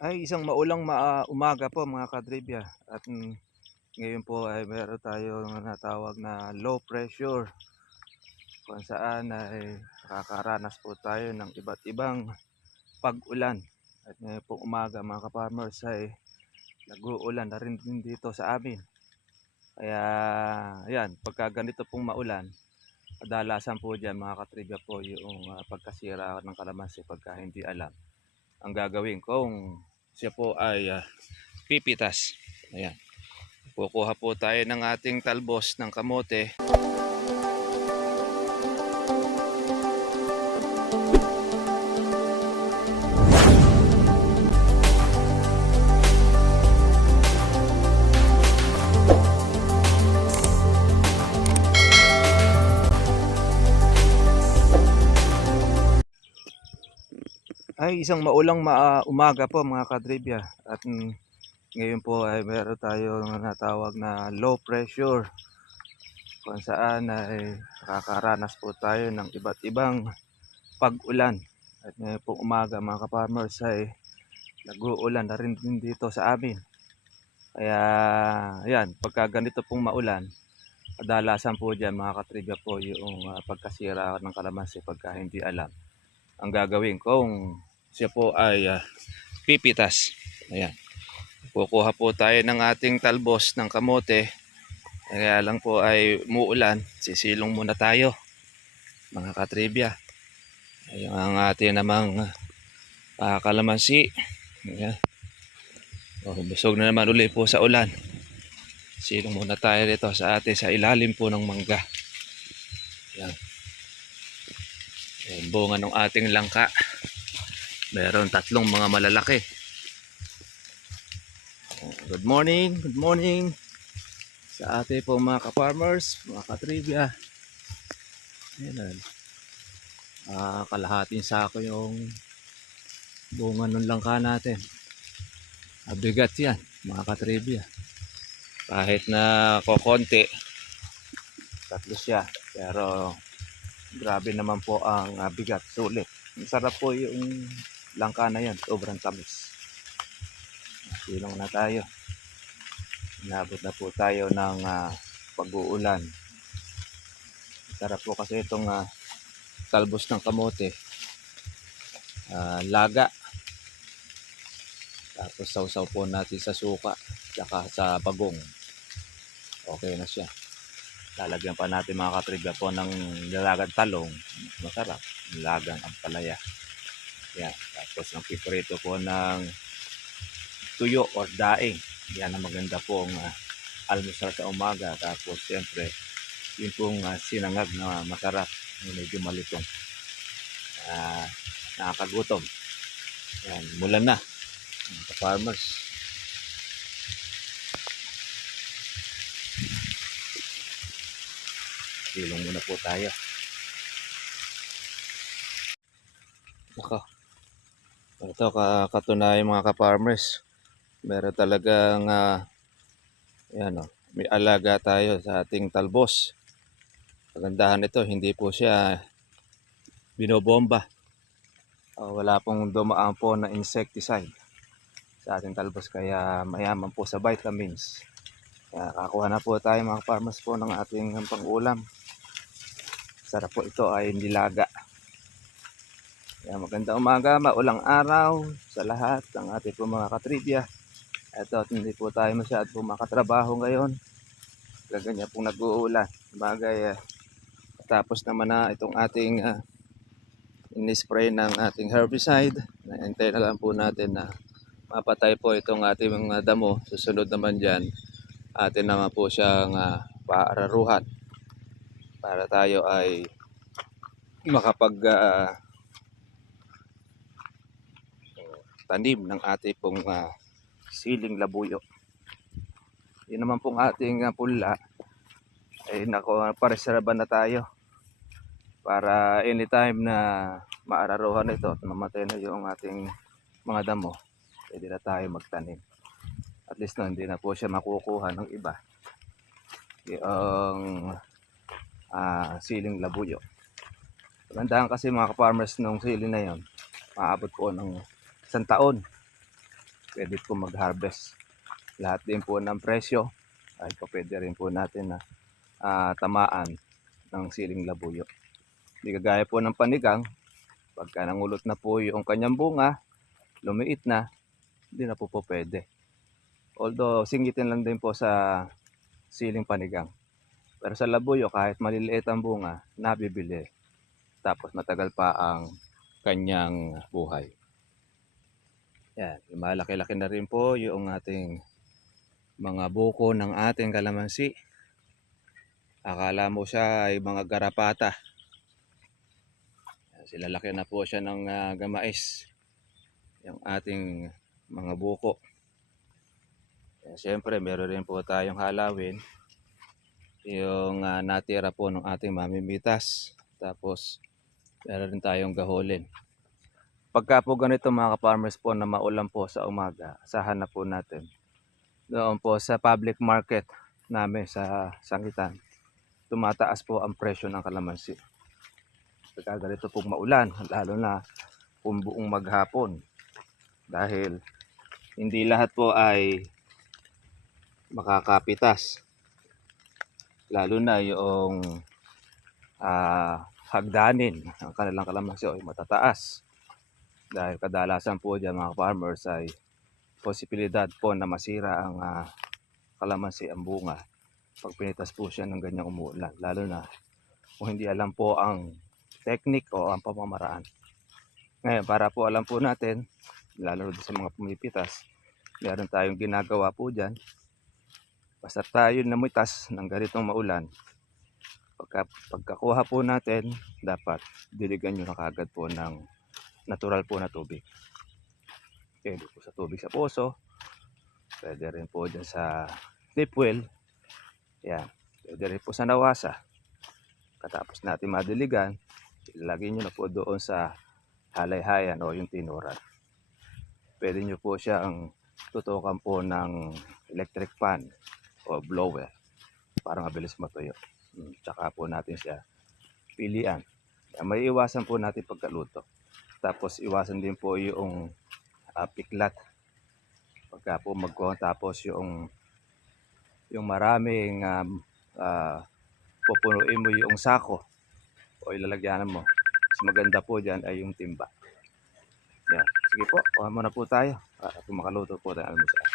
Ay isang maulang umaga po mga katribya at ngayon po ay meron tayong natawag na low pressure kung saan ay nakakaranas po tayo ng iba't ibang pag-ulan. At ngayon po umaga mga ka-farmers ay nag-uulan na rin din dito sa amin. Kaya yan, pagka ganito pong maulan, kadalasan po dyan mga katribya po yung pagkasira ng kalamansi pagka hindi alam. Ang gagawin kung siya po ay pipitas. Ayan. Kukuha po tayo ng ating talbos ng kamote. Ay isang maulang umaga po mga katribya at ngayon po ay meron tayong natawag na low pressure kung saan ay nakakaranas po tayo ng iba't ibang pag-ulan. At ngayon po umaga mga ka-farmers ay nag-uulan na rin din dito sa amin. Kaya yan, pagka ganito pong maulan, kadalasan po dyan mga katribya po yung pagkasira ng kalamansi pagka hindi alam. Ang gagawin kung siya po ay pipitas. Ayan. Kukuha po tayo ng ating talbos ng kamote. Kaya lang po ay umuulan. Sisilong muna tayo mga katribya. Ayan ang ating namang kalamansi. Ayan. Busog na naman ulit po sa ulan. Silong muna tayo dito sa atin sa ilalim po ng mangga. Ayan. Ayan, bunga ng ating langka. Meron tatlong mga malalaki. Good morning, good morning sa ating po mga ka-farmers, mga ka-trivia. Ayan, kalahating sako yung bunga ng langka natin. Mabigat yan mga ka-trivia. Kahit na kokonti, tatlo siya. Pero grabe naman po ang bigat, sulit. Masarap po yung langka na yan, sobrang tamis. Silong na tayo. Inabot na po tayo ng pag-uulan. Sarap po kasi itong talbos ng kamote. Laga. Tapos sausaw po natin sa suka tsaka sa bagong. Okay na siya. Lalagyan pa natin mga katribya po ng nilagang talong. Masarap. Nilagang ampalaya. Yan. Tapos ang piprito po ng tuyo or daing. Yan ang maganda pong almusal sa umaga. Tapos siyempre yung pong sinangag na masarap. Medyo malitong. Nakakagutom. Yan. Mulan na. Mga farmers. Silong muna po tayo. Ako. Ito katunayan mga ka-farmers. Meron talagang yan, may alaga tayo sa ating talbos. Kagandahan nito, hindi po siya binobomba. Wala pong dumaan po na insecticide sa ating talbos, kaya mayaman po sa vitamins. Kaya kakuha na po tayo mga farmers po ng ating pang-ulam. Sarap po ito ay nilaga. Kaya maganda umaga, maulang araw sa lahat ng ating po mga katribya. Ito, hindi po tayo masyado po makatrabaho ngayon. Ganyan pong nag-uulan. Bagay, tapos naman na itong ating in-spray ng ating herbicide. Naintay na lang po natin na mapatay po itong ating mga damo. Susunod naman dyan, atin naman po siyang paararuhan para tayo ay makapag tanim ng ating pong siling labuyo. Yun naman pong ating pula ay pareserba na tayo para anytime na maararuhan ito at mamatay na yung ating mga damo, pwede na tayo magtanim. At least no, hindi na po siya makukuha ng iba yung siling labuyo. Magandaan kasi mga farmers nung sili na yon, maabot po ng 1 taon. pwede po mag-harvest. Lahat din po ng presyo ay po pwede rin po natin na tamaan ng siling labuyo. Hindi kagaya po ng panigang, pagka nangulot na po yung kanyang bunga, lumiit na, hindi na po pwede. Although singitin lang din po sa siling panigang. Pero sa labuyo, kahit maliliit ang bunga, nabibili. Tapos matagal pa ang kanyang buhay. Yan, malaki-laki na rin po yung ating mga buko ng ating kalamansi. Akala mo siya ay mga garapata. Sila laki na po siya ng gamais. Yung ating mga buko. Siyempre, meron rin po tayong halawin. Yung natira po ng ating mamimitas. Tapos, meron rin tayong gahulin. Pagka po ganito mga ka-farmers po na maulan po sa umaga, asahan na po natin. Doon po sa public market namin sa Sangitan, tumataas po ang presyo ng kalamansi. Pagka ganito po maulan, lalo na kung buong maghapon. Dahil hindi lahat po ay makakapitas. Lalo na yung hagdanin ang kanilang kalamansi ay matataas. Dahil kadalasan po dyan mga farmers ay posibilidad po na masira ang kalamansi, ang bunga pag pinitas po siya ng ganyang umuulan, lalo na kung hindi alam po ang technique o ang pamamaraan. Ngayon, para po alam po natin, lalo na sa mga pumipitas, meron tayong ginagawa po dyan. Basta tayo namitas ng ganitong maulan, pagkakuha po natin, dapat diligan nyo na kagad po ng natural po na tubig. Pwede po sa tubig sa poso, pwede rin po dyan sa deep well. Yan, pwede rin po sa nawasa. Katapos natin madiligan, ilagay nyo na po doon sa halayhayan o yung tinuran. Pwede nyo po siyang tutukan po ng electric fan o blower para mabilis matuyo. Tsaka po natin siya pilian. May iwasan po natin pagkaluto. Tapos iwasan din po yung piklat. Pagka po tapos yung maraming pupunuin mo yung sako o ilalagyanan mo. Mas maganda po dyan ay yung timba. Yan. Sige po, kuha muna po tayo para makaluto po tayo ng almusal.